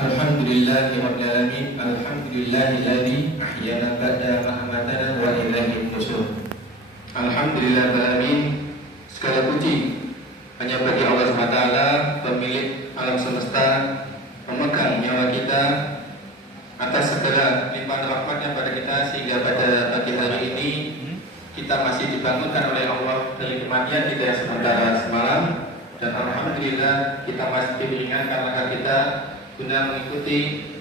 Alhamdulillahi rabbil alamin. Alhamdulillahilladzi ahyana ba'da ma amatana wa ilaihin nusyur. Alhamdulillahil alamin. Segala puji hanya bagi Allah SWT, pemilik alam semesta, pemegang nyawa kita, atas segala limpahan rahmatnya pada kita sehingga pada pagi hari ini kita masih dibangunkan oleh Allah dari kematian kita yang sementara semalam, dan alhamdulillah kita masih diberikan langkah kita guna mengikuti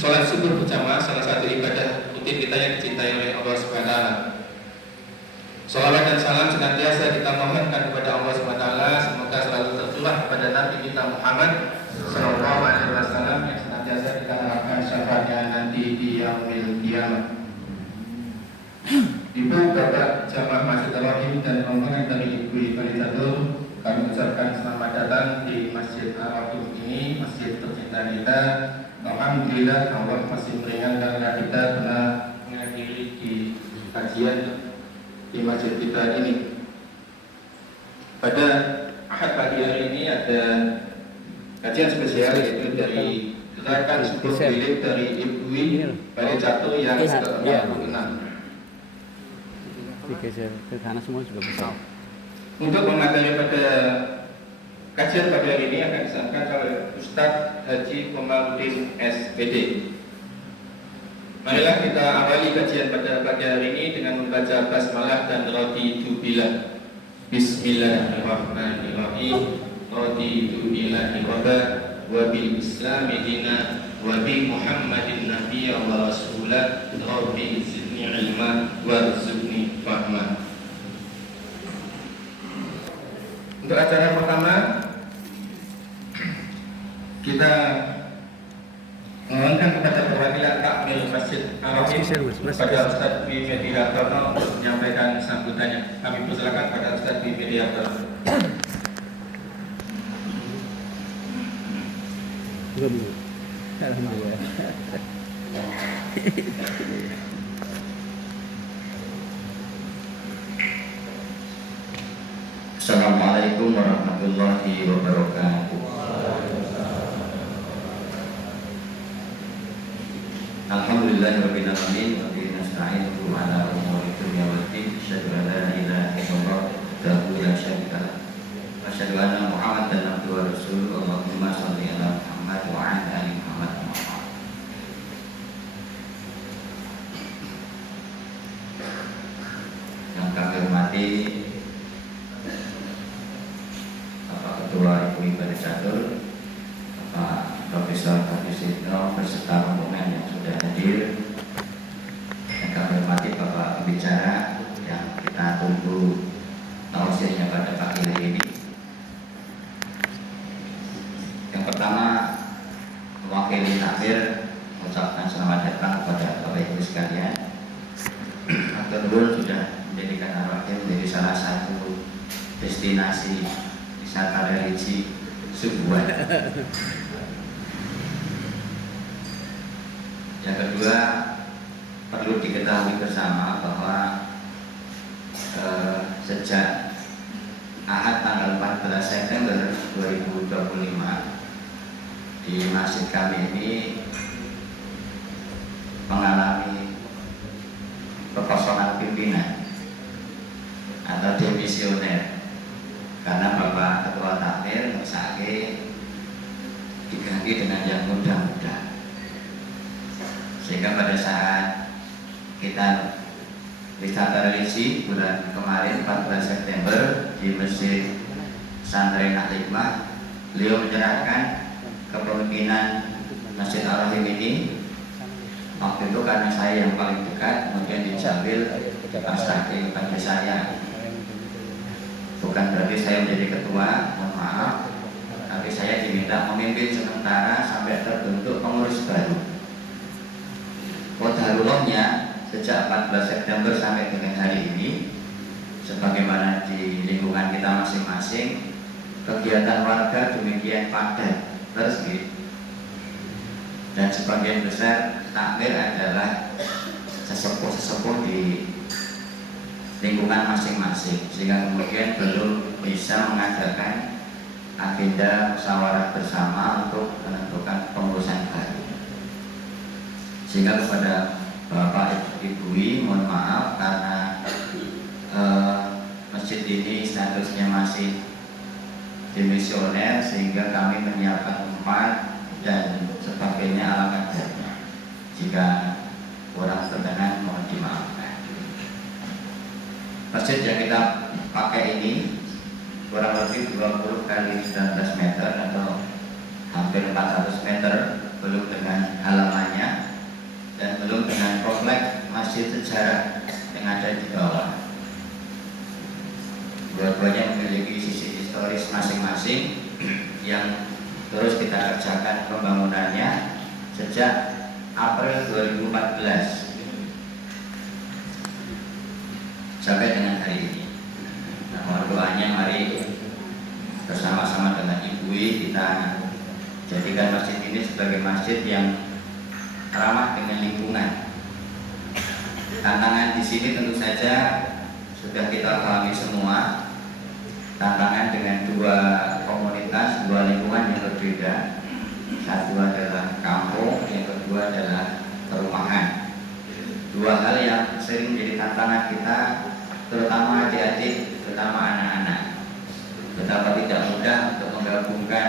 sholat subuh berjamaah, salah satu ibadah rutin kita yang dicintai oleh Allah SWT. Salawat dan salam senantiasa kita mohonkan kepada Allah SWT, semoga selalu tercurah kepada Nabi kita Muhammad Sallallahu Alaihi Wasallam yang senantiasa kita harapkan syafaatnya nanti di yaumil qiyamah. Ibu bapak jamaah Masjid Ar-Rahim dan rombongan dari Ibu Ibadah, kami ucapkan selamat datang di Masjid Ar-Rahim ini, masjid tercinta kita. Alhamdulillah Allah masih meringankan kita pernah menghadiri di kajian di masjid kita ini. Pada Ahad pagi hari ini ada kajian spesial, yaitu dari gerakan subuh bilik dari Ibu Balai Catur yang ke-46. Digeser ke sana semua juga bisa. Untuk mengatasi pada kajian pada hari ini akan disampaikan oleh Ustadz Haji Komarudin SPD. Marilah kita awali kajian pada pagi hari ini dengan membaca basmalah dan raditu billah. Bismillahirrahmanirrahim. Raditu billahi rabba wa bil islami dina wa bi Muhammadin nabiyya wa rasulah. Rabbi zidni ilma warzuqni fahma. Untuk acara pertama kita mohonkan kepada perwakilan takmir Masjid Ar-Rahim pada Ustadz Dwi Medihartono untuk menyampaikan sambutannya. Kami persilakan pada Ustadz Dwi Medihartono. Alhamdulillah. Assalamualaikum warahmatullahi wabarakatuh. Alhamdulillahirabbil alamin wa bihi nasta'inu ala umuri dunya waddin. Asyhadu an la ilaha illallah wahdahu la syarika lah. Asyhadu anna Muhammadan abduhu wa rasuluh. Allahumma shalli ala Muhammad wa ala ali Muhammad. Yang kami hormati Ketua Ibu Ibadah Catur, Bapak Profesor Hafiz Sidno beserta rombongan yang sudah hadir. Yang kami hormati Bapak Pembicara yang kita tunggu tausiahnya pada pagi hari ini. Yang pertama, mewakili takmir mengucapkan selamat datang kepada Bapak Ibu sekalian. Atur nuhun sudah menjadikan Ar-Rahim menjadi salah satu destinasi wisata religi Subuhan. Yang kedua, perlu diketahui bersama bahwa sejak Ahad tanggal 14 September 2025 di masjid kami ini mengalami kekosongan pimpinan atau demisioner, karena Bapak Ketua Takmir misalnya diganti dengan yang muda-muda, sehingga pada saat kita wisata religi bulan kemarin 14 September di Masjid Santren Al-Hikmah, beliau menyerahkan kepemimpinan Masjid Ar-Rahim ini. Waktu itu karena saya yang paling dekat, kemudian diambil Mas Taki bagi saya. Bukan berarti saya menjadi ketua, mohon maaf, tapi saya diminta memimpin sementara sampai terbentuk pengurus baru. Qadarullah-nya sejak 14 September sampai dengan hari ini, sebagaimana di lingkungan kita masing-masing, kegiatan warga demikian padat terus, dan sebagian besar takmir adalah sesepuh-sesepuh di lingkungan masing-masing, sehingga kemudian belum bisa mengadakan agenda musyawarah bersama untuk menentukan Sehingga kepada Bapak Ibu mohon maaf karena masjid ini statusnya masih dimisioner, sehingga kami menyiapkan tempat dan sebagainya ala kadarnya. Jika kurang berkenan mohon dimaafkan. Masjid yang kita pakai ini kurang lebih 20 kali 19 meter atau hampir 400 meter, belum dengan halamannya dan belum dengan komplek masjid sejarah yang ada di bawah. Dua-duanya memiliki sisi historis masing-masing yang terus kita kerjakan pembangunannya sejak April 2014 sampai dengan hari ini. Nah, mohon doanya mari bersama-sama dengan Ibu kita jadikan masjid ini sebagai masjid yang ramah dengan lingkungan. Tantangan di sini tentu saja sudah kita pahami semua. Tantangan dengan dua komunitas, dua lingkungan yang berbeda. Satu adalah kampung, yang kedua adalah perumahan. Dua hal yang sering menjadi tantangan kita, terutama adik-adik, terutama anak-anak. Betapa tidak mudah untuk menggabungkan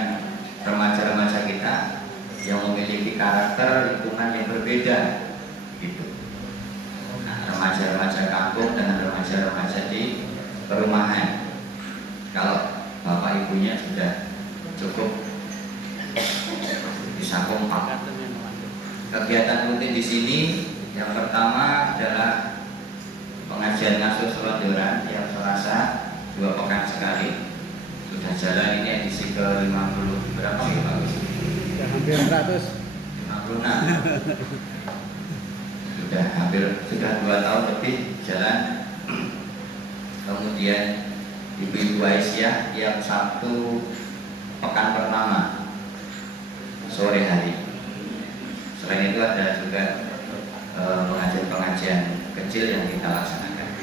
remaja-remaja kita yang memiliki karakter lingkungan yang berbeda, gitu. Nah, remaja-remaja kampung dengan remaja-remaja di perumahan. Kalau bapak ibunya sudah cukup bisa kompak. Kegiatan rutin di sini yang pertama adalah pengajian ngasuh selonjoran tiap Selasa 2 pekan sekali. Sudah jalan ini edisi ke 50 berapa ya Pak? Sudah hampir 100. 56. Sudah 2 tahun lebih jalan. Kemudian Ibu Aisyah tiap Sabtu pekan pertama sore hari. Selain itu ada juga pengajian-pengajian kecil yang kita laksanakan.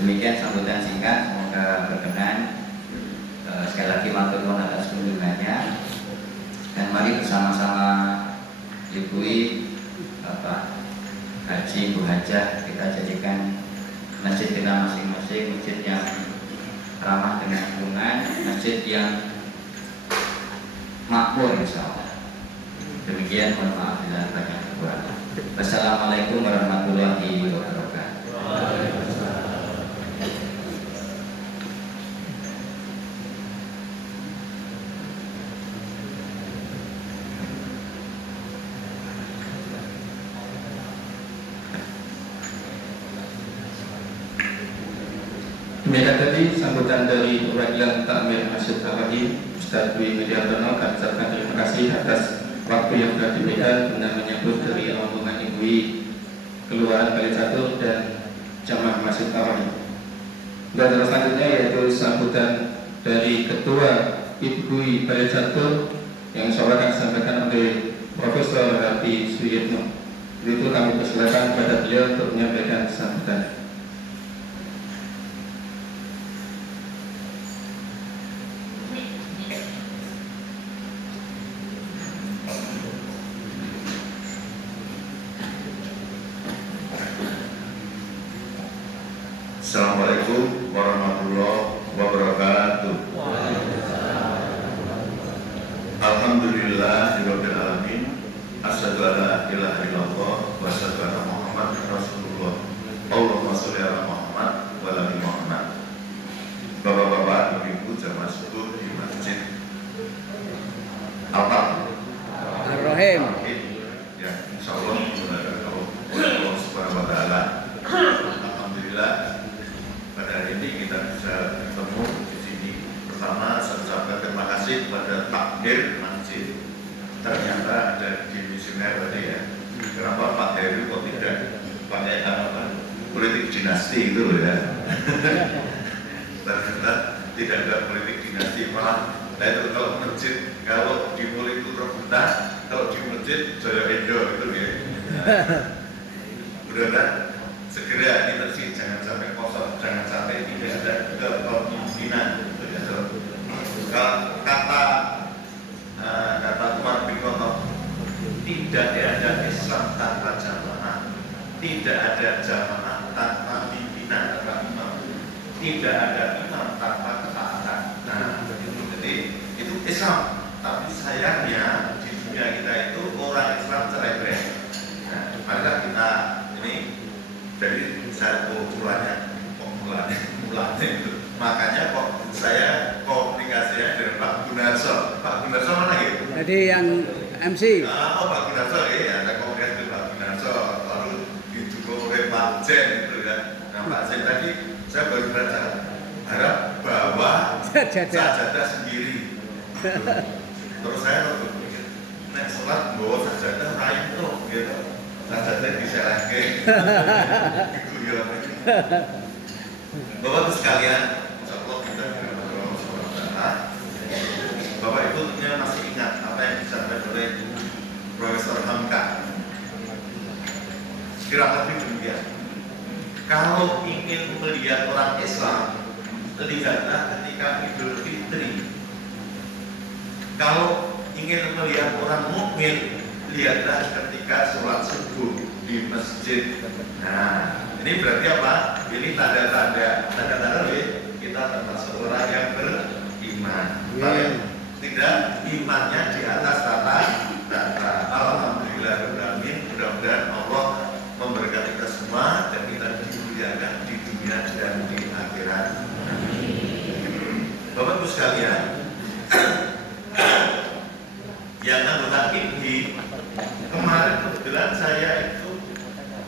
Demikian sambutan singkat, semoga berkenan. Sekali lagi matur nuwun atas kunjungannya, dan mari bersama-sama Ibu Bapak Haji, Bu Hajah, kita jadikan masjid kita masing-masing masjid yang ramah dengan lingkungan, masjid yang makmur insyaallah. Demikian, mohon maaf bila banyak kekurangan. Wassalamualaikum warahmatullahi wabarakatuh. Demikian tadi sambutan dari Perwakilan Takmir Masjid Al-Rahim Ustaz Dwi Widiantono. Kami ucapkan terima kasih atas waktu yang telah diberikan guna menyambut dari rombongan Ibu Kelurahan Kalicatur dan Jamaah Masjid Al-Rahim. Dan selanjutnya yaitu sambutan dari Ketua Ibu Kalicatur yang insyaallah akan disampaikan oleh Profesor Rapi Suyitno. Itu kami persilakan kepada beliau untuk menyampaikan sambutan. Assalamualaikum warahmatullahi wabarakatuh. Alhamdulillahirabbil alamin. Asyhadu an la ilaha illallah wa asyhadu anna Muhammadar Rasulullah. Allahumma sholli ala Muhammad wa ala ali Muhammad. Bapak-bapak, ibu-ibu jamaah subuh di Masjid Ar-Rahim. Ya, insyaallah Allah Subhanahu wa taala. Alhamdulillah pada hari ini kita bisa bertemu di sini. Pertama, saya ucapkan terima kasih kepada takmir masjid. Ternyata ada di misioner tadi ya. Kenapa Pak Heru kok tidak pakai apa politik dinasti itu loh ya? Ternyata tidak ada politik dinasti, malah itu kalau masjid, kalau di mall itu rebutan, kalau di masjid Jaya Indo itu ya. Mudah-mudahan segera ditersih, jangan sampai kosong, jangan sampai tidak ada kepemimpinan. Kalau kata Umar bin Khattab, tidak ada Islam tidak ada jamaah tanpa pimpinan, tanpa imam. Tidak ada imam tanpa ketaatan. Nah, jadi itu Islam. Tapi sayangnya di dunia kita itu orang Islam cerai-berai. Nah, maka kita ini dari saya mulanya itu. Makanya kok saya komunikasinya dengan Pak Gunarso. Pak Gunarso mana gitu? Jadi yang MC. Oh, Pak Gunarso, ada komunikasi dengan Pak Gunarso. Lalu didukung oleh Pak Jen itu ya. Nah, Pak Jen tadi saya baru baca harap bawa sajadah sendiri. Terus saya berpikir, nek sholat bawa sajadah raih tuh, gitu. Sajadah diserahke. Gitu ya. Bapak Ibu sekalian, insyaallah kita Bapak Ibu tentunya masih ingat apa yang disampaikan oleh Profesor Hamka. Kira-kira demikian. Kalau ingin melihat orang Islam, lihatlah ketika Idul Fitri. Kalau ingin melihat orang mukmin, lihatlah ketika sholat subuh di masjid. Nah, ini berarti apa? Ini tanda-tanda kita termasuk orang yang beriman. Paling tidak imannya di atas tata. Alhamdulillah, mudah-mudahan Allah memberkati kita semua dan kita dimuliakan di dunia dan di akhirat. Bapak Ibu sekalian, yang anggota IPI kemarin kebetulan saya itu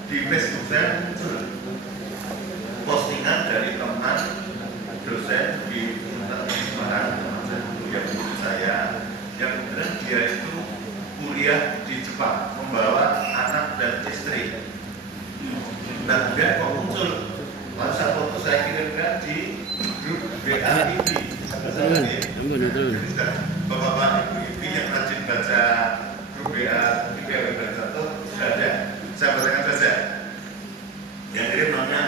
di Facebook saya muncul postingan dari teman dosen di Semarang, yang saya yang kemudian dia itu kuliah di Jepang membawa anak dan istri. Nah, dia kok muncul masa foto saya kirimkan di grup WA IPI. Bapak-bapak ibu-ibu yang rajin baca grup WA IPI satu sudah ada. Saya bacakan saja. Yang kirim namanya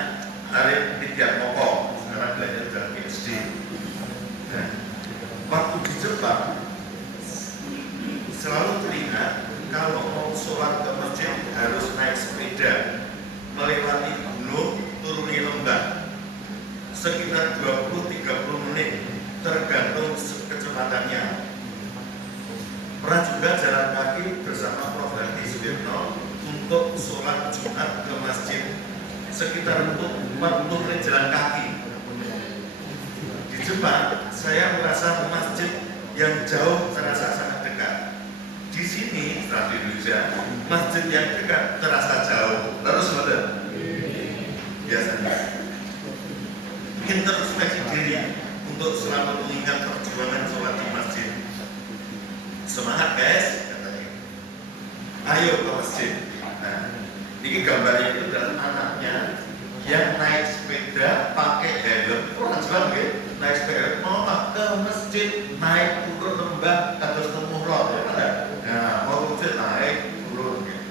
Arif Tidyak Moko, sekarang belajar dalam PhD. Nah, waktu di Jepang selalu teringat kalau mau sholat ke masjid harus naik sepeda melewati gunung, turuni lembah sekitar 20-30 menit tergantung kecepatannya. Pernah juga jalan kaki bersama Prof. Hadi Sudirno untuk sholat Jumat ke masjid sekitar untuk 40 menit jalan kaki. Di Jepang saya merasa masjid yang jauh terasa sangat dekat. Di sini setelah di Indonesia masjid yang dekat terasa jauh. Terus betul biasanya introspeksi diri untuk selalu mengingat perjuangan sholat di masjid. Semangat guys, katanya. Ayo ke masjid. Nah, ini gambarnya itu adalah anaknya yang naik sepeda pakai helm. Orang Jepang ya, naik sepeda mau ke masjid, naik turun lembah atau temu roh, ya kan? Nah, mau ke masjid naik turun. Gitu.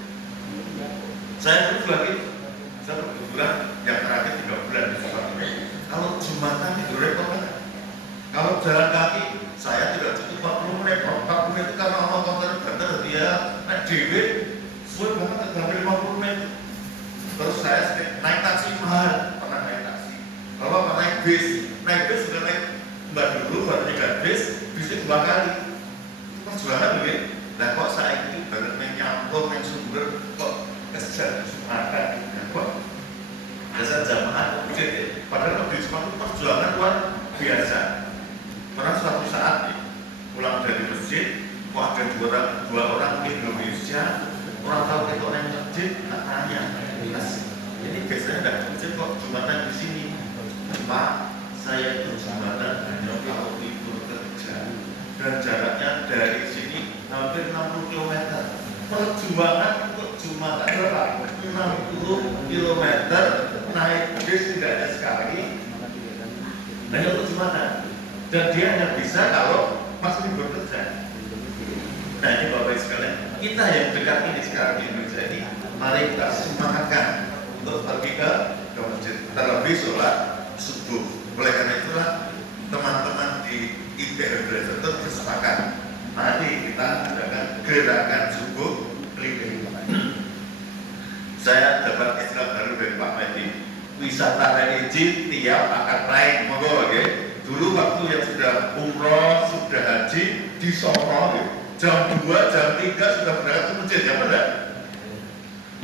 Saya terus lagi, saya berbulan yang terakhir 3 bulan di Jepang. Kalau Jumatan itu repot kan? Kalau jalan kaki saya tidak cukup 40 menit. 40 menit itu karena orang konter banter dia naik DW sulit banget hampir 50 menit. Terus saya naik taksi mahal, pernah naik taksi. Kalau naik bis sudah naik mbak dulu baru nyegat bis itu 2 kali. Perjuangan lebih. Nah kok saya itu baru nyambung yang sumber kok kejar makan. Kok dasar jamaah masjid. Padahal di Jepang itu perjuangan luar biasa. Pernah suatu saat pulang dari masjid, kok ada dua orang Indonesia, orang tahu itu orang masjid, tak tanya. Ini biasanya tidak di masjid kok Jumatan di sini. Pak, saya itu Jumatan hanya kalau libur kerja dan jaraknya dari sini hampir 60 km. Perjuangan untuk Jumatan berapa? 60 km naik bis tidak ada sekali. Hanya untuk Jumatan. Dan dia hanya bisa kalau masih libur kerja. Nah ini Bapak Ibu sekalian, kita yang dekat ini sekarang di Indonesia ini, mari kita semangatkan untuk pergi ke masjid, terlebih sholat subuh. Oleh karena itulah teman-teman di IPI itu bersepakat, mari kita adakan gerakan subuh keliling. Saya dapat istilah baru dari Pak Medi. Wisata religi tiap akan naik, monggo oke. Dulu waktu yang sudah umroh, sudah haji di Solo, jam 2, jam 3 sudah berangkat ke masjid, ya benar?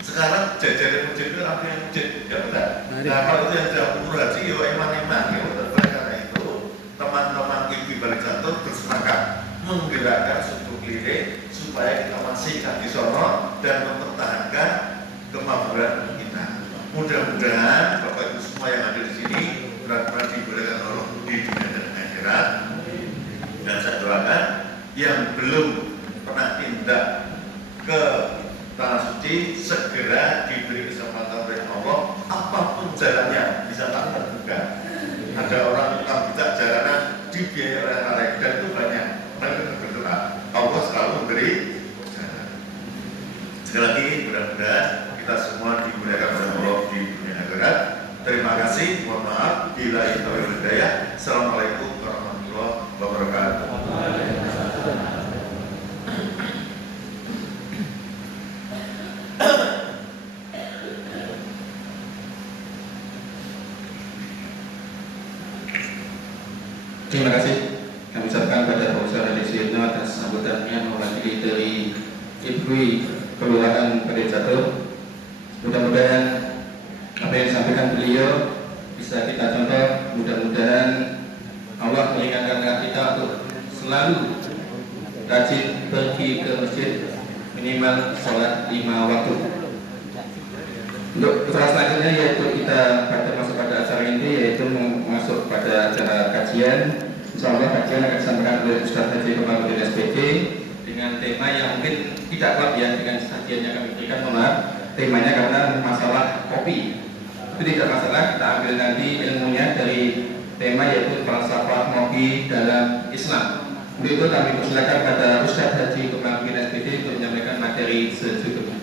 Sekarang jajaran masjid itu apa yang masjid, ya benar? Nah kalau itu yang sudah umroh haji, ya eman-eman, ya benar. Karena itu teman-teman IPI Balik Catur bersepakat menggerakkan suku keliling supaya kita masih di Solo dan mempertahankan kemampuan kita. Mudah-mudahan Bapak Ibu semua yang ada di sini benar-benar diberikan Allah di dunia dan akhirat. Dan saya doakan yang belum pernah tindak ke tanah suci segera diberi kesempatan oleh Allah, apapun jalannya bisa tak terbuka. Ada orang yang bisa jalanan dibiayai oleh mereka dan itu banyak. Mereka berdoa Allah selalu memberi jalan. Sekali lagi mudah-mudahan kita semua dimuliakan oleh Allah di dunia akhirat. Terima kasih, mohon maaf bila itu hidayah. Assalamualaikum warahmatullahi wabarakatuh. Terima kasih kami ucapkan pada Pak Ustaz Adi Suyitno atas sambutannya mewakili dari IPWI Kelurahan Balik Catur. Mudah-mudahan apa yang disampaikan beliau bisa kita contoh. Mudah-mudahan Allah meringankan kita untuk selalu rajin pergi ke masjid, minimal sholat 5 waktu. Untuk usaha selanjutnya yaitu kita masuk pada acara ini, yaitu masuk pada acara kajian. Insyaallah kajian akan disampaikan oleh Ustaz Haji Komarudin SPG dengan tema yang mungkin tidak klop ya dengan sajian yang kami berikan. Maaf, temanya karena masalah kopi. Itu tidak masalah, kita ambil nanti ilmunya dari tema yaitu falsafah kopi dalam Islam. Untuk itu kami persilakan pada Ustaz Haji Komarudin SPG untuk menyampaikan materi secukupnya.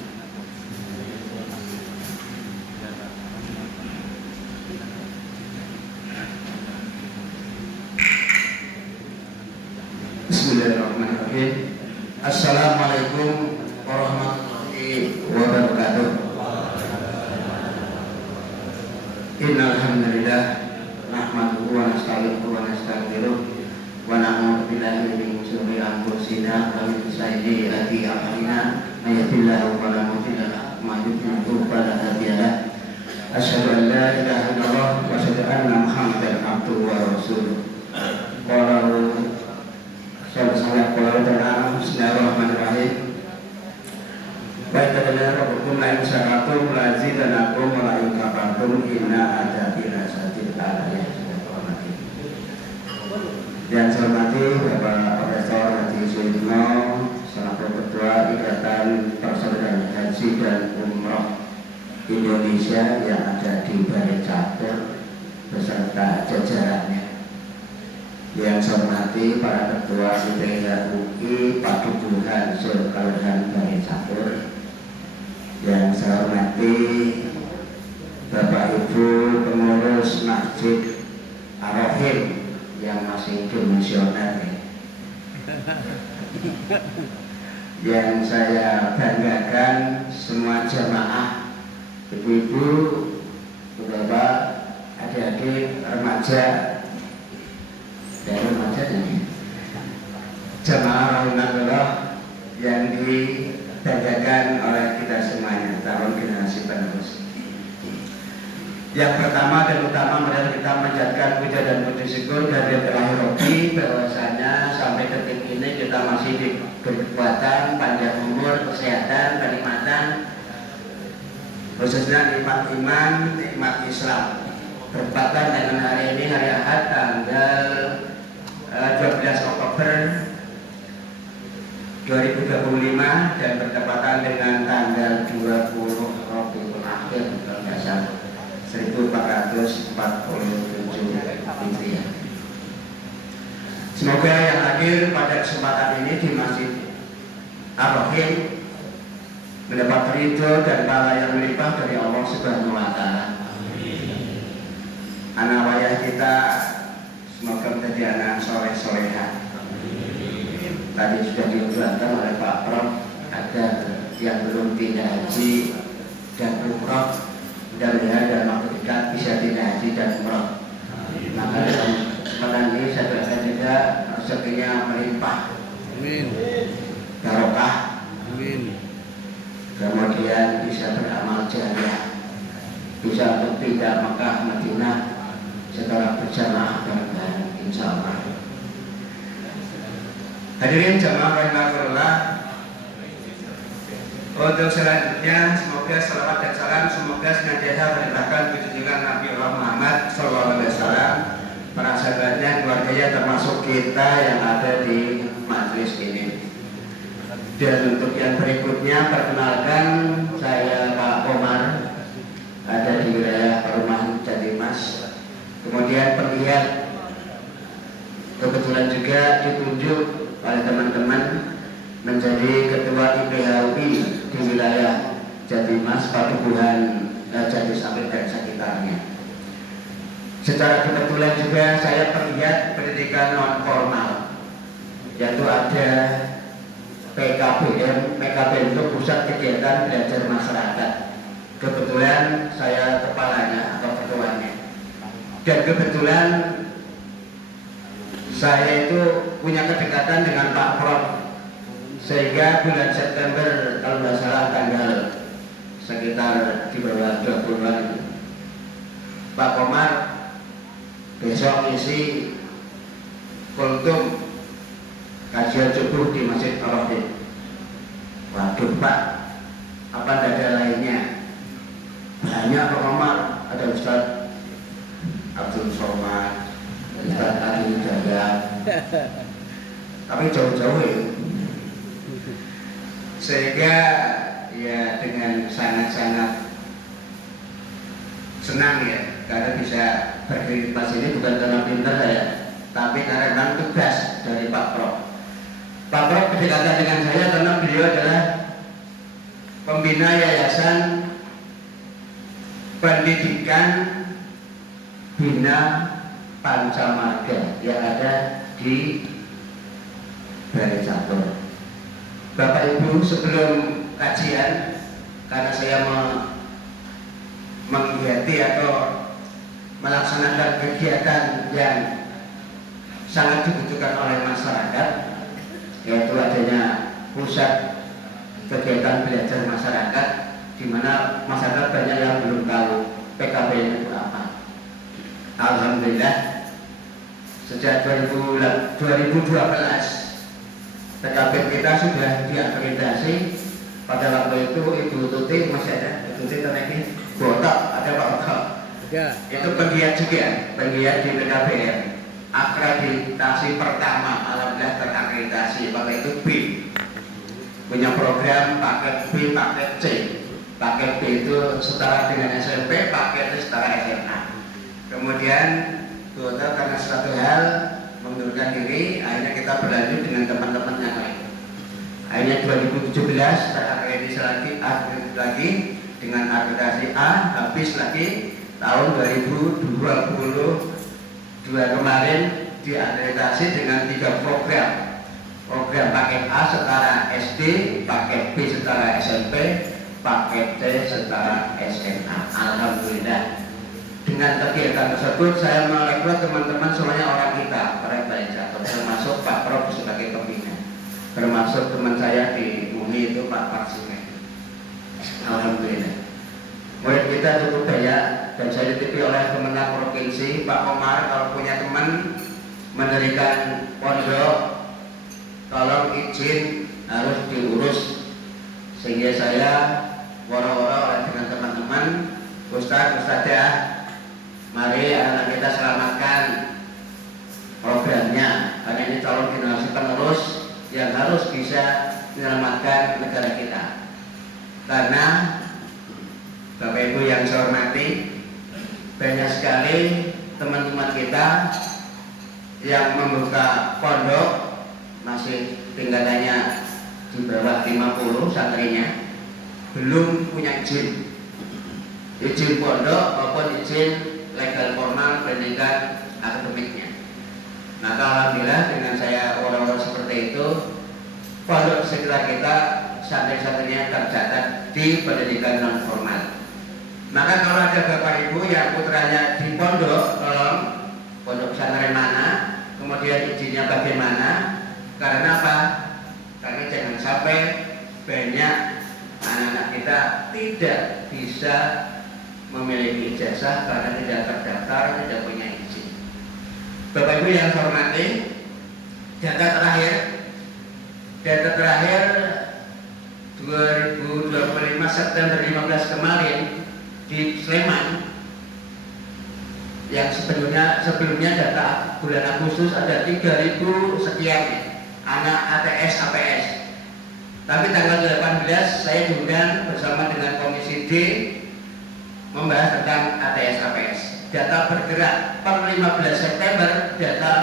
Bismillahirrahmanirrahim. Assalamualaikum warahmatullahi wabarakatuh. Innal hamdalillah nahmaduhu wa nasta'inuhu wa nastaghfiruh wa na'udzu billahi min shururi anfusina wa min sayyiati a'malina may yahdihillahu fala mudilla lahu wa may yudlil fala hadiya lahu. Asyhadu an la ilaha illallah wa asyhadu anna Muhammadan abduhu wa rasuluh. Bismillahirrahmanirrahim. Baik adalah rabbukum la insyaa'atum la zidanakum wa la yakafatum inna adatina satil alayah. Dan saya hormati Bapak Profesor Haji Suyitno selaku Ketua Ikatan Persaudaraan Haji dan Umroh Indonesia yang ada di Balik Catur beserta jajarannya. Yang saya hormati para ketua IPH UI Padukuhan Kelurahan Balik Catur. Yang saya hormati Bapak Ibu pengurus Masjid Ar-Rahim yang masih demisioner. Yang saya banggakan semua jamaah, ibu-ibu, bapak, adik-adik, remaja dan remaja ini, jamaah rahimahullah yang dibanggakan oleh kita semuanya, calon generasi penerus. Yang pertama dan utama adalah kita menjadikan puja dan puji syukur dari terakhir Robi bahwasanya sampai detik ini kita masih diberi kekuatan, panjang umur, kesehatan, kenikmatan, khususnya nikmat iman, nikmat Islam. Bertepatan dengan hari ini, hari Ahad, tanggal 12 Oktober 2025 dan bertepatan dengan tanggal 20 Rabiul Akhir 1447 Hijriah. Semoga yang hadir pada kesempatan ini di Masjid Ar-Rahim mendapat ridho dan pahala yang melimpah dari Allah Subhanahu wa Ta'ala. Anak wayah kita semoga menjadi anak soleh-soleha. Tadi sudah diusulkan oleh Pak Prof agar yang belum pindah haji dan umroh. Mudah-mudahan dalam waktu dekat bisa tidak haji dan umroh. Maka dalam kesempatan ini saya doakan juga rezekinya melimpah, Amin. barokah, Amin. kemudian bisa beramal jariah, bisa untuk pindah Mekah Madinah secara berjamaah bareng-bareng insyaallah. Hadirin jamaah rahimakumullah. Untuk selanjutnya, semoga salawat dan salam semoga senantiasa melimpahkan junjungan Nabi Allah Muhammad SAW, para sahabatnya, keluarganya, termasuk kita yang ada di majelis ini. Dan untuk yang berikutnya, perkenalkan saya Pak Komar, ada di wilayah Perumahan Jatimas. Kemudian penggiat kebetulan juga ditunjuk oleh teman-teman menjadi ketua IPHUI di wilayah Jatimas, Padukuhan, Jatisabit dan sekitarnya. Secara kebetulan juga saya penggiat pendidikan non formal, yaitu ada PKBM itu Pusat Kegiatan Belajar Masyarakat. Kebetulan saya kepalanya atau ketuanya. Dan kebetulan saya itu punya kedekatan dengan Pak Prof, sehingga bulan September kalau nggak salah tanggal sekitar di bawah 20-an, Pak Komar besok isi kultum kajian subuh di Masjid Ar-Rafiq. Waduh Pak, apa ada lainnya? Banyak Pak Komar, ada Ustaz Abdul Somad, Ustaz Adi Hidayat, tapi jauh-jauh ya. Sehingga ya dengan sangat-sangat senang ya, karena bisa berdiri di pas ini bukan karena pintar ya, tapi karena memang tugas dari Pak Prof. Pak Prof berdekatan dengan saya karena beliau adalah pembina Yayasan Pendidikan Bina Pancamarga yang ada di Balai Catur. Bapak Ibu, sebelum kajian, karena saya menggiati atau melaksanakan kegiatan yang sangat dibutuhkan oleh masyarakat, yaitu adanya pusat kegiatan belajar masyarakat, di mana masyarakat banyak yang belum tahu PKBM itu apa. Alhamdulillah, sejak 2012 PKBM kita sudah diakreditasi. Pada waktu itu Ibu Tuti masih ada, Ibu Tuti ini botak, ada Pak Botak. Itu penggiat juga, penggiat di PKBM. Akreditasi pertama, alhamdulillah terakreditasi. Pada itu B, punya program paket B, paket C. Paket B itu setara dengan SMP, paket C setara SMA. Kemudian Botak karena suatu hal mengundurkan diri, akhirnya kita berlanjut dengan teman-teman yang lain. Akhirnya 2017 terakreditasi lagi dengan akreditasi A, habis lagi tahun 2022 kemarin diakreditasi dengan 3 program. Program paket A setara SD, paket B setara SMP, paket C setara SMA. Alhamdulillah. Dengan kegiatan tersebut saya merekrut teman-teman semuanya orang kita, orang Balai Catur, termasuk Pak Prof sebagai pembina, termasuk teman saya di MUNI itu Pak Parsime. Alhamdulillah. Murid kita cukup banyak dan saya dititipi oleh Kemenang Provinsi Pak Komar, kalau punya teman mendirikan pondok, tolong izin harus diurus, sehingga saya woro-woro oleh dengan teman-teman Ustadzah, mari anak kita selamatkan programnya, karena ini calon generasi penerus yang harus bisa menyelamatkan negara kita. Karena Bapak Ibu yang saya hormati, banyak sekali teman-teman kita yang membuka pondok masih tingkatannya di bawah 50 santrinya, belum punya izin pondok maupun izin legal formal pendidikan akademiknya. Maka alhamdulillah dengan saya orang-orang seperti itu, pondok sekitar kita santri-santrinya tercatat di pendidikan non formal. Maka kalau ada Bapak Ibu yang putranya di pondok, tolong pondok pesantren mana, kemudian izinnya bagaimana, karena apa? Karena jangan sampai banyak anak-anak kita tidak bisa memiliki ijazah karena tidak terdaftar, tidak punya izin. Bapak Ibu yang saya hormati, data terakhir 2025 September 15 kemarin di Sleman, yang sebelumnya data bulan Agustus ada 3.000 sekian anak ATS APS. Tapi tanggal 18 saya diundang bersama dengan Komisi D membahas tentang ATS APS. Data bergerak per 15 September, data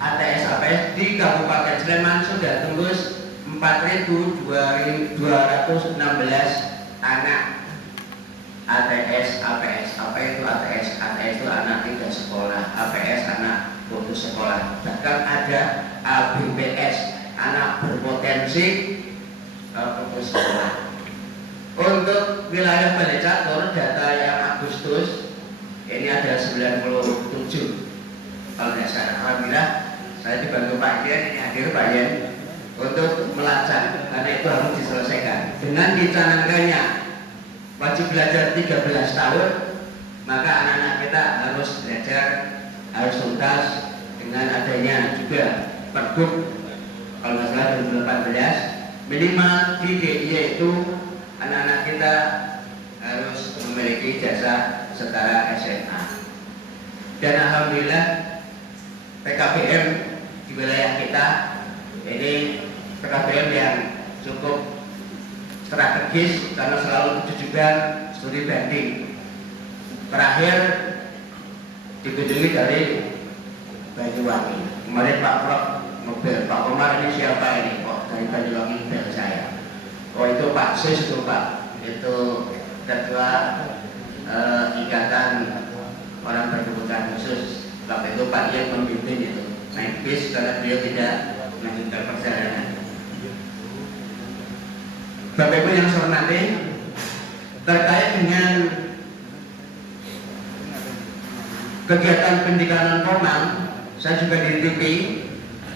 ATS APS di Kabupaten Sleman sudah tembus 4.216 anak ATS APS. Apa itu ATS? ATS itu anak tidak sekolah, APS anak putus sekolah. Bahkan ada ABPS, anak berpotensi putus sekolah. Untuk wilayah Bale Catur, data yang Agustus ini ada 97. Kalau tidak salah, alhamdulillah saya dibantu Pak Yen, ini hadir Pak Yen, untuk melacak, karena itu harus diselesaikan. Dengan dicanangkannya wajib belajar 13 tahun, maka anak-anak kita harus belajar, harus tuntas. Dengan adanya juga Pergub kalau nggak salah 2018, minimal di DIY itu anak-anak kita harus memiliki ijazah setara SMA. Dan alhamdulillah PKBM di wilayah kita ini PKBM yang cukup strategis karena selalu ditujukan studi banding. Terakhir dikunjungi dari Banyuwangi. Kemarin Pak Prof mobil Pak Komar, ini siapa ini? Kok dari Banyuwangi bel saya? Oh itu Pak Sis itu Pak, itu ketua ikatan orang berkebutuhan khusus. Waktu itu Pak yang memimpin itu naik bis karena beliau tidak melanjutkan perjalanan. Bapak Ibu yang saya hormati, terkait dengan kegiatan pendidikan formal, saya juga di TV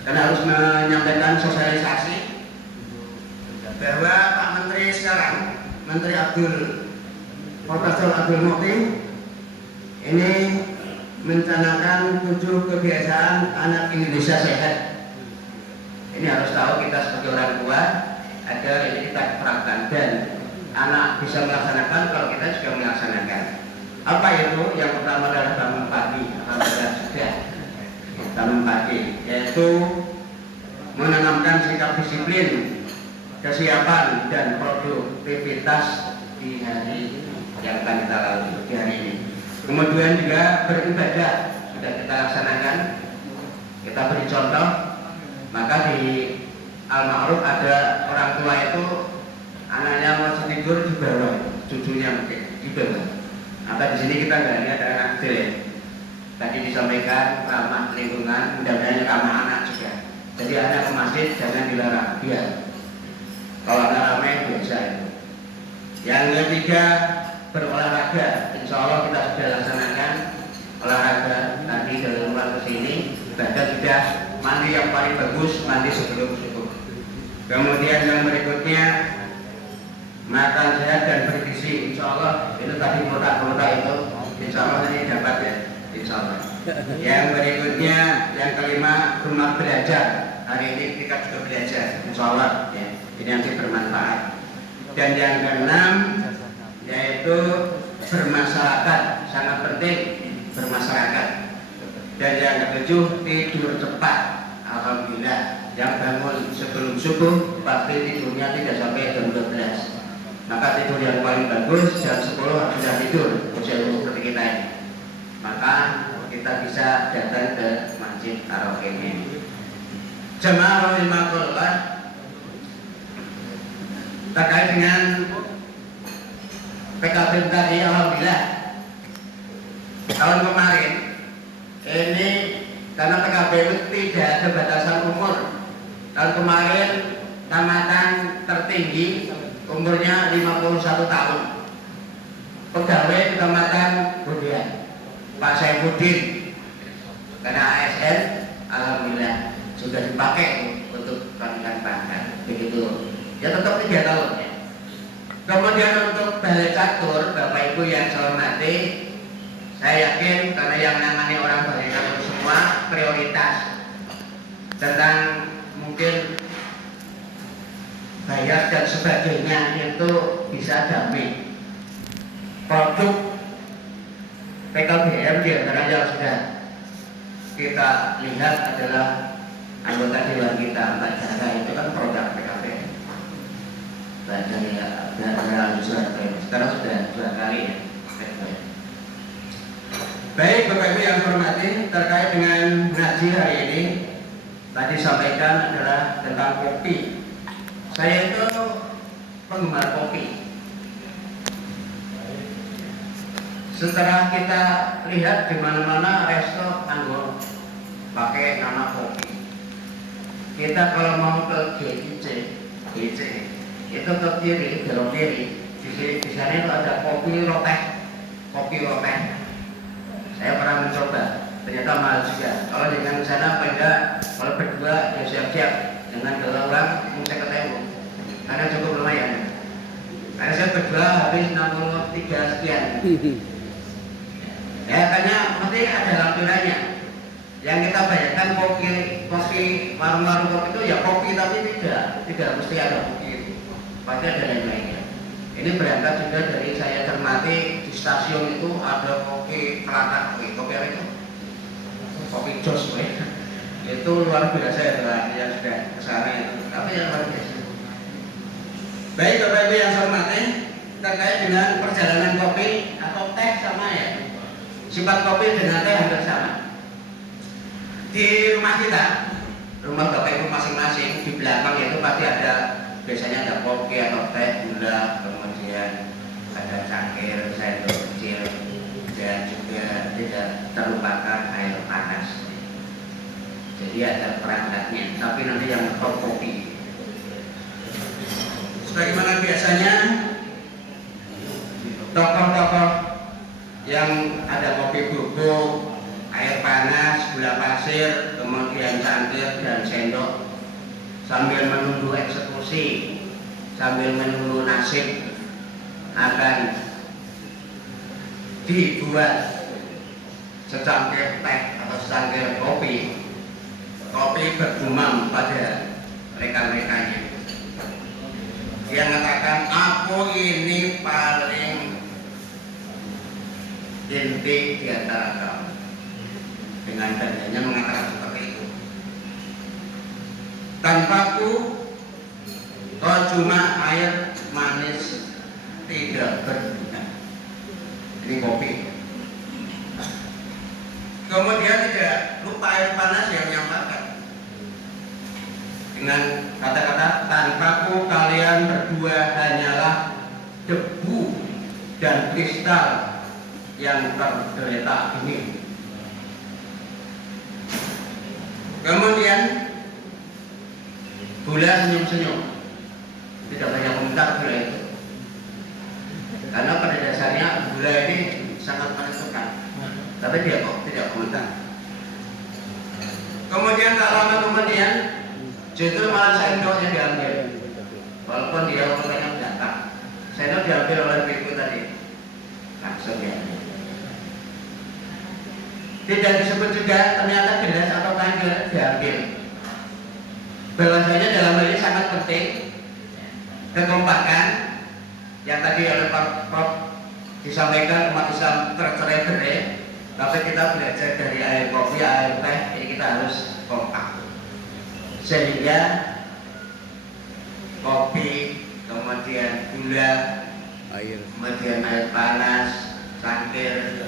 karena harus menyampaikan sosialisasi bahwa Pak Menteri sekarang, Menteri Profesor Abdul Mukhtin ini mencanangkan 7 kebiasaan anak Indonesia sehat. Ini harus tahu kita sebagai orang tua agar ini kita terapkan dan anak bisa melaksanakan kalau kita juga melaksanakan. Apa itu? Yang pertama adalah bangun pagi. Alhamdulillah sudah bangun pagi, yaitu menanamkan sikap disiplin, kesiapan dan produktivitas di hari yang akan kita lalui di hari ini. Kemudian juga beribadah sudah kita laksanakan, kita beri contoh. Maka di Al-Ma'ruf ada orang tua itu anaknya masih tidur di bawah, cucunya mungkin di bawah. Maka di sini kita nggak lihat ada anak kecil ya. Tadi disampaikan ramah lingkungan, mudah-mudahan ramah anak juga. Jadi anak ke masjid jangan dilarang, biar kalau anak ramai biasa itu. Yang ketiga berolahraga, insya Allah kita sudah laksanakan olahraga tadi dari rumah ke sini. Bahkan sudah mandi yang paling bagus, mandi sebelum subuh. Kemudian yang berikutnya makan sehat dan bergizi, insya Allah itu tadi kotak-kotak itu, insya Allah ini dapat ya, insya Allah. Yang berikutnya, yang kelima, rumah belajar. Hari ini kita juga belajar, insya Allah ya, ini nanti bermanfaat. Dan yang keenam, yaitu bermasyarakat, sangat penting bermasyarakat. Dan yang ketujuh, tidur cepat. Alhamdulillah, yang bangun sebelum subuh pasti tidurnya tidak sampai jam 12. Maka tidur yang paling bagus jam 10 sudah tidur, usia seperti kita ini. Maka kita bisa datang ke masjid Tarawih ini. Jemaah rahimakumullah, terkait dengan PKB tadi, alhamdulillah tahun kemarin ini karena PKB itu tidak ada batasan umur. Tahun kemarin tamatan tertinggi umurnya 51 tahun. pegawai kecamatan Budian, Pak Saifuddin, karena ASN alhamdulillah sudah dipakai untuk pangkat pangkat begitu ya, tetap 3 tahun ya. Kemudian untuk balai catur, Bapak Ibu yang saya hormati, saya yakin karena yang menangani orang balai catur semua prioritas tentang mungkin bayar dan sebagainya itu bisa jamin. Produk PKBM di antara yang sudah kita lihat adalah anggota dewan kita Mbak Jara, itu kan produk PKBM. Mbak Jara sekarang sudah 2 kali ya. Baik Bapak Ibu yang hormati, terkait dengan ngaji hari ini tadi sampaikan adalah tentang kopi. Saya itu penggemar kopi. Setelah kita lihat di mana-mana resto anggur pakai nama kopi. Kita kalau mau ke GIC itu ke kiri, belok kiri. Di sana itu ada kopi roteh. Saya pernah mencoba, ternyata mahal juga. Kalau dengan sana beda, kalau berdua ya siap-siap dengan 2 orang saya ketemu. Karena cukup lumayan. Karena saya berdua habis 63 sekian. Ya karena mesti ada lampirannya. Yang kita bayangkan kopi warung-warung kopi itu ya kopi, tapi tidak mesti ada kopi itu. Pasti ada lain-lainnya. Ini berangkat juga dari saya cermati di stasiun itu ada kopi Kelata, kopi apa itu? Kopi Jos, itu luar biasa ya, yang sudah kesana itu. Tapi yang luar biasa. Baik Bapak Ibu yang saya hormati, terkait dengan perjalanan kopi atau teh sama ya. Sifat kopi dengan teh hampir sama. Di rumah kita, rumah Bapak Ibu masing-masing, di belakang itu pasti ada, biasanya ada kopi atau teh, gula, kemudian ada cangkir, sendok kecil, dan juga tidak terlupakan air panas. Jadi ada perangkatnya, tapi nanti yang top kopi. Sebagaimana biasanya tokoh-tokoh yang ada kopi bubuk, air panas, gula pasir, kemudian cangkir dan sendok, sambil menunggu eksekusi, sambil menunggu nasib akan dibuat secangkir teh atau secangkir kopi. Kopi bergumam pada rekan-rekannya. Dia mengatakan, aku ini paling inti di antara kamu. Dengan dananya mengatakan seperti itu. Tanpaku kau cuma air manis tidak berguna. Ini kopi. Kemudian tidak lupa air panas yang menyampaikan dengan kata-kata, tanpaku kalian berdua hanyalah debu dan kristal yang tergeletak ini. Kemudian gula senyum-senyum, tidak banyak komentar gula itu, karena pada dasarnya gula ini sangat menentukan, tapi dia kok tidak komentar. Kemudian tak lama kemudian justru malah sendoknya diambil, walaupun dia katanya datang, sendok diambil oleh ibu tadi, langsung diambil. Tidak disebut juga ternyata gelas atau tangga diambil. Bahwasanya dalam hal ini sangat penting kekompakan yang tadi oleh Pak Prof disampaikan, umat Islam tercerai-berai, tapi kita belajar dari air kopi, air teh, ini kita harus kompak. Sehingga kopi, kemudian gula, kemudian air panas, cangkir,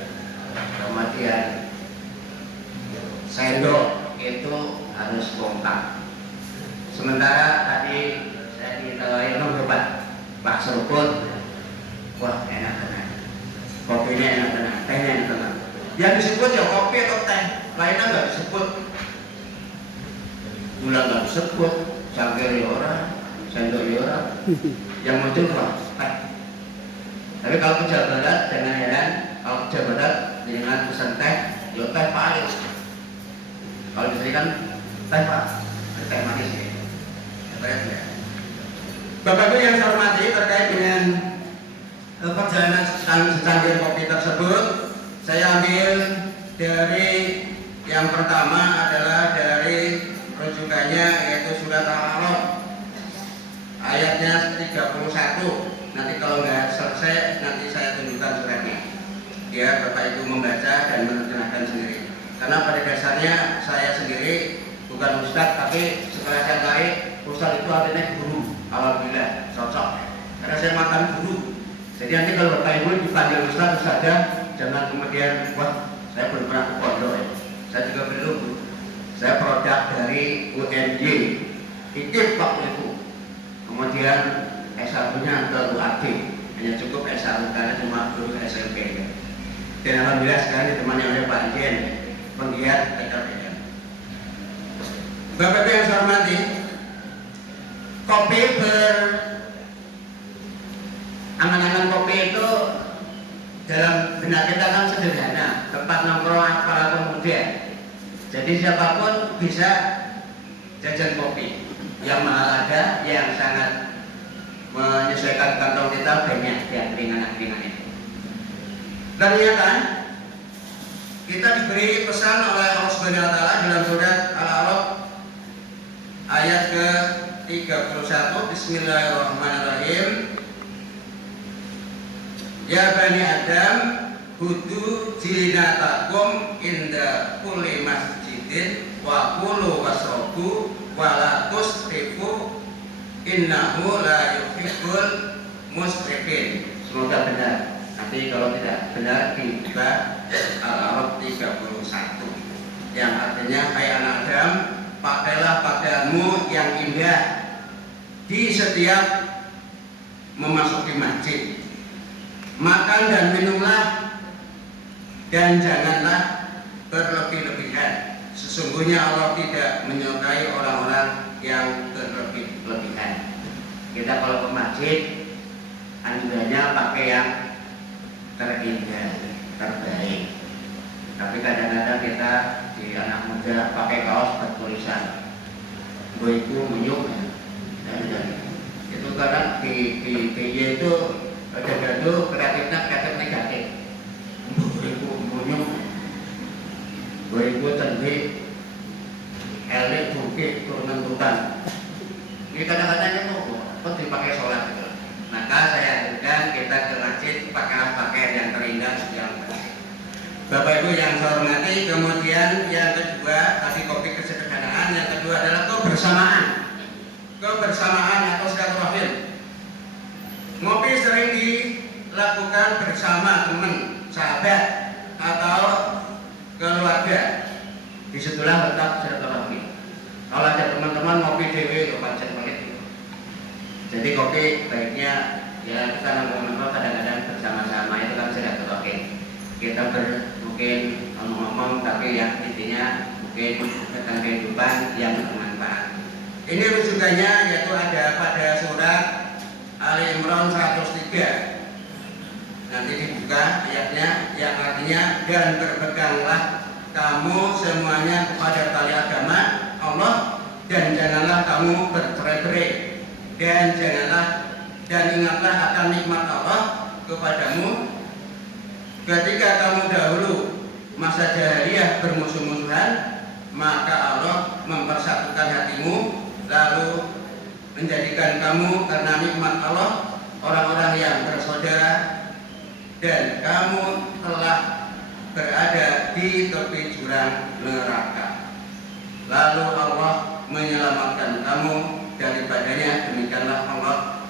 kemudian sendok itu harus kompak. Sementara tadi saya ditawari obat Pak Seruput, wah enak banget, kopinya enak banget, tehnya enak banget. Yang disebut ya kopi atau teh, lainnya nggak disebut. Gula nggak disebut, cangkir ya orang, sendok ya orang. Yang muncul apa? Teh. Tapi kalau ke Jawa Barat jangan heran, kalau ke Jawa Barat dengan pesan teh, ya teh pahit. Kalau di sini kan teh pak, teh manis ya. Ya. Bapak Ibu yang saya hormati, terkait dengan perjalanan secangkir kopi tersebut, saya ambil dari yang pertama adalah dari rujukannya yaitu surat Al-A'raf ayatnya 31. Nanti kalau nggak selesai nanti saya tunjukkan suratnya. Biar Bapak Ibu membaca dan menerjemahkan sendiri. Karena pada dasarnya saya sendiri bukan ustadz, tapi setelah saya tarik ustadz itu artinya guru. Alhamdulillah cocok. Karena saya makan guru. Jadi nanti kalau Bapak Ibu dipanggil ustadz saja, jangan kemudian wah saya belum pernah ke pondok ya. Saya juga belum. Saya produk dari UNJ. Titip waktu itu. Kemudian S1-nya ke UAD. Hanya cukup S1 karena cuma guru SMP. Dan alhamdulillah sekarang ditemani oleh Pak Jen, penggiat TKPM. Bapak Ibu yang saya hormati, kopi angan-angan kopi itu dalam benak kita kan sederhana, tempat nongkrong para pemuda. Jadi siapapun bisa jajan kopi. Yang mahal ada, yang sangat menyesuaikan kantong kita banyak di angkringan-angkringan itu. Ternyata kita diberi pesan oleh Allah Subhanahu wa taala dalam surat Al-A'raf ayat ke-31. Bismillahirrahmanirrahim. Ya bani Adam, hudu zinatakum inda kulli masjidin wa kulu wasrobu wa la tusrifu innahu la yuhibbul musrifin. Semoga benar. Nanti kalau tidak benar dibuka Al-A'raf 31 yang artinya hai anak Adam, pakailah pakaianmu yang indah di setiap memasuki masjid. Makan dan minumlah dan janganlah berlebih-lebihan. Sesungguhnya Allah tidak menyukai orang-orang yang berlebih-lebihan. Kita kalau ke masjid anjurannya pakai yang terindah, terbaik. Tapi kadang-kadang kita di anak muda pakai kaos bertulisan gue itu menyuk dan itu kadang di PJ itu ada kreatif negatif. Gue itu menyuk, gue itu cantik, elit bukit turunan Tuhan. Ini kadang-kadang itu kok dipakai sholat gitu. Maka saya anjurkan kita ke masjid pakailah pakaian yang terindah yang baik. Bapak Ibu yang saya hormati, kemudian yang kedua tadi kopi kesederhanaan, yang kedua adalah kebersamaan atau silaturahim. Ngopi sering dilakukan bersama teman, sahabat atau keluarga. Disitulah letak silaturahim. Kalau ada teman-teman ngopi dewe itu pancen pelit. Jadi kopi baiknya ya kita nongkrong kadang-kadang bersama-sama itu kan silaturahim. Kita mungkin ngomong tapi yang intinya mungkin tentang kehidupan yang bermanfaat. Ini rujukannya yaitu ada pada surat Ali Imran 103. Nanti dibuka ayatnya yang artinya dan berpeganglah kamu semuanya kepada tali agama Allah dan janganlah kamu bercerai-berai dan ingatlah akan nikmat Allah kepadamu ketika kamu dahulu masa jahiliyah bermusuh-musuhan, maka Allah mempersatukan hatimu lalu menjadikan kamu karena nikmat Allah orang-orang yang bersaudara dan kamu telah berada di tepi jurang neraka. Lalu Allah menyelamatkan kamu daripadanya. Demikianlah Allah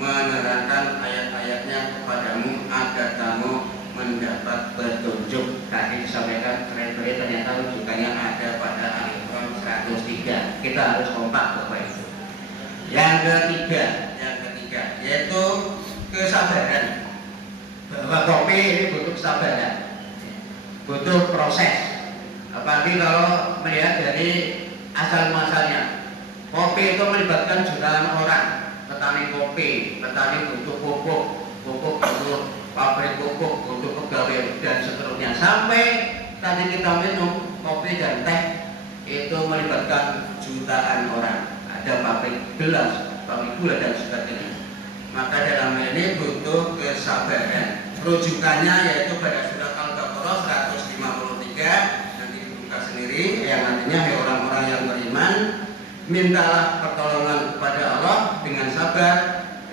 menerangkan ayat-ayatnya kepadamu agar kamu mendapat petunjuk. Tadi disampaikan terakhir ternyata rujukannya ada pada Al-Imran 103. Kita harus kompak Bapak Ibu. Yang ketiga yaitu kesabaran. Bahwa kopi ini butuh kesabaran, butuh proses. Apalagi kalau melihat dari asal muasalnya, kopi itu melibatkan jutaan orang. Petani kopi, petani butuh pupuk, pupuk untuk pabrik pupuk, untuk pegawai dan seterusnya. Sampai tadi kita minum kopi dan teh itu melibatkan jutaan orang. Ada pabrik gelas, pabrik gula dan sebagainya. Maka dalam hal ini butuh kesabaran. Rujukannya yaitu pada surat Al-Baqarah 153, nanti dibuka sendiri, yang artinya hai orang-orang yang beriman, mintalah pertolongan kepada Allah dengan sabar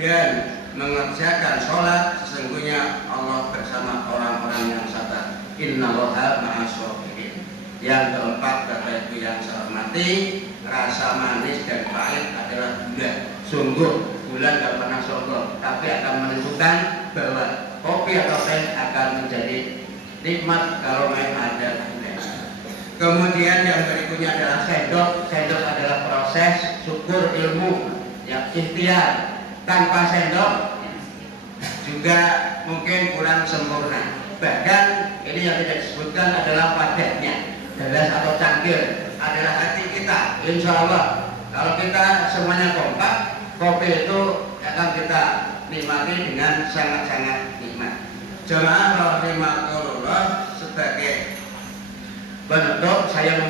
dan mengerjakan sholat, sesungguhnya Allah bersama orang-orang yang sabar. Innallaha ma'as-shabirin. Yang keempat, Bapak Ibu yang saya hormati, rasa manis dan pahit adalah gula. Sungguh gula tidak pernah sombong, tapi akan menentukan bahwa kopi atau teh akan menjadi nikmat kalau memang ada gula. Kemudian yang berikutnya adalah sendok. Sendok adalah proses syukur ilmu yang ikhtiar. Tanpa sendok juga mungkin kurang sempurna. Bahkan ini yang tidak disebutkan adalah wadahnya. Gelas atau cangkir adalah hati kita. Insya Allah kalau kita semuanya kompak, kopi itu akan kita nikmati dengan sangat-sangat nikmat. Jemaah rahimakumullah, sebagai penutup saya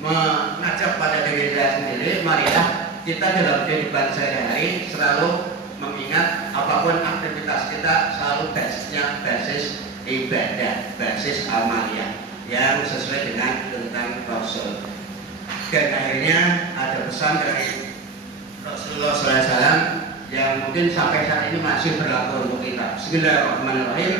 mengajak pada diri saya sendiri, marilah kita dalam kehidupan sehari-hari selalu mengingat apapun aktivitas kita selalu basisnya basis ibadah, basis amaliyah yang sesuai dengan tentang Rasul. Dan akhirnya ada pesan dari Rasulullah SAW yang mungkin sampai saat ini masih berlaku untuk kita. Bismillahirrahmanirrahim.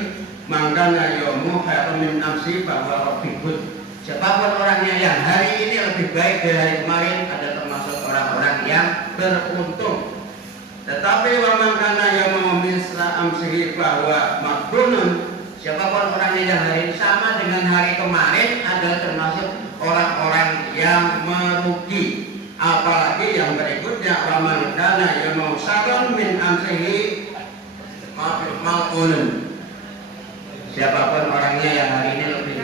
Mangkana yomu khairum min amsi bahwa rabbikut. Siapapun orangnya yang hari ini lebih baik dari hari kemarin ada termasuk orang-orang yang beruntung. Tetapi wa mangkana yomu misra amsi bahwa makbrunun. Siapapun orangnya yang hari ini sama dengan hari kemarin adalah termasuk orang-orang yang merugi. Apalagi yang berikutnya raman kana yang mau saron min amsihi mal'unun. Siapapun orangnya yang hari ini lebih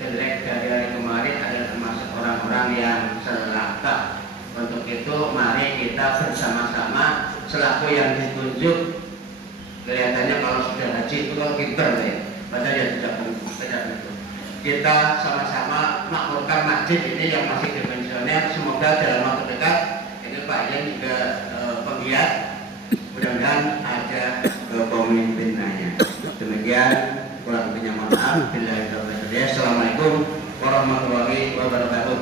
jelek dari hari kemarin adalah termasuk orang-orang yang celaka. Untuk itu mari kita bersama-sama selaku yang ditunjuk. Kelihatannya kalau sudah haji itu kalau pinter ya, padahal ya tidak begitu. Kita sama-sama makmurkan masjid ini yang masih dimensioner. Semoga dalam waktu dekat ini Pak Ian juga penggiat. Mudah-mudahan ada pemimpinannya. Demikian kurang lebihnya mohon maaf. Assalamualaikum warahmatullahi wabarakatuh.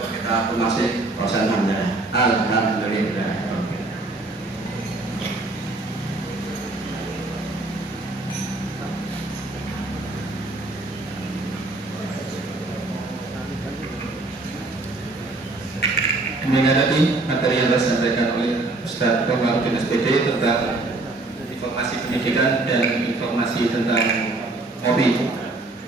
Kita masih proses hamdalah. Alhamdulillah. Menghadapi materi yang disampaikan oleh Ustaz Komarudin SPD tentang informasi pendidikan dan informasi tentang kopi.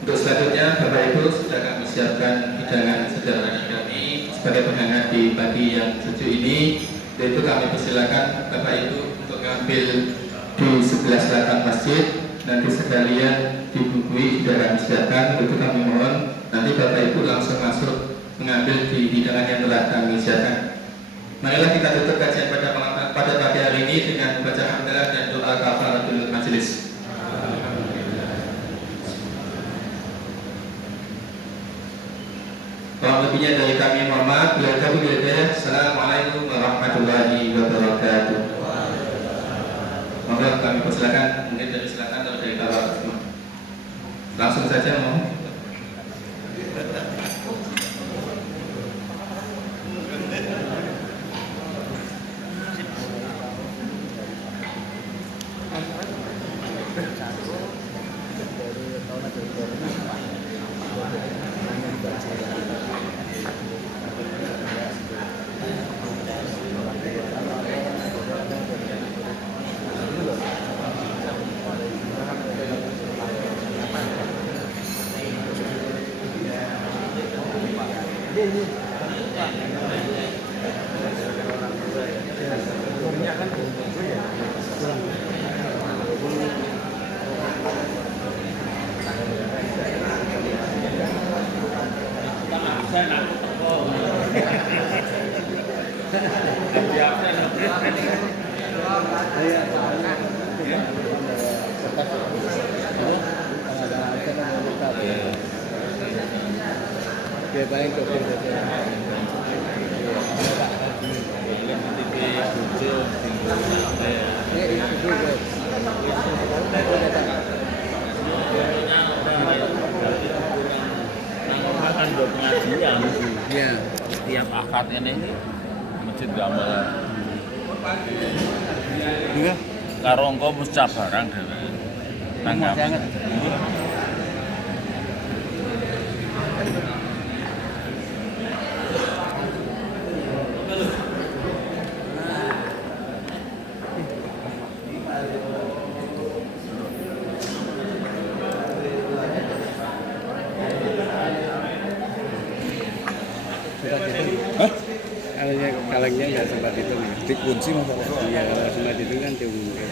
Untuk selanjutnya, Bapak Ibu sudah kami siapkan hidangan sederhana kami sebagai penghangat di pagi yang sejuk ini. Yaitu kami persilakan Bapak Ibu untuk ngambil di sebelah selatan masjid. Nanti sekalian dibumbui sudah kami siapkan. Itu kami mohon nanti Bapak Ibu langsung masuk mengambil di hidangan yang telah kami siapkan. Marilah kita tutup kajian pada pagi hari ini dengan membaca hamdalah dan doa kafaratul majelis. Kurang lebihnya dari kami mohon maaf. Bila kami berkata, Assalamualaikum warahmatullahi wabarakatuh. Monggo kami persilakan mungkin dari silakan atau dari kawal semua. Langsung saja mohon. Saya nak Dia paling cocok Kan buat pengajian. Iya. Setiap akad ini masjid gambar. Juga. Karo engko mesti barang dhewe. Tanggapan. Kalengnya nggak sempat itu nih. Dikunci masalah. Iya, kalau sempat itu kan diumumkan.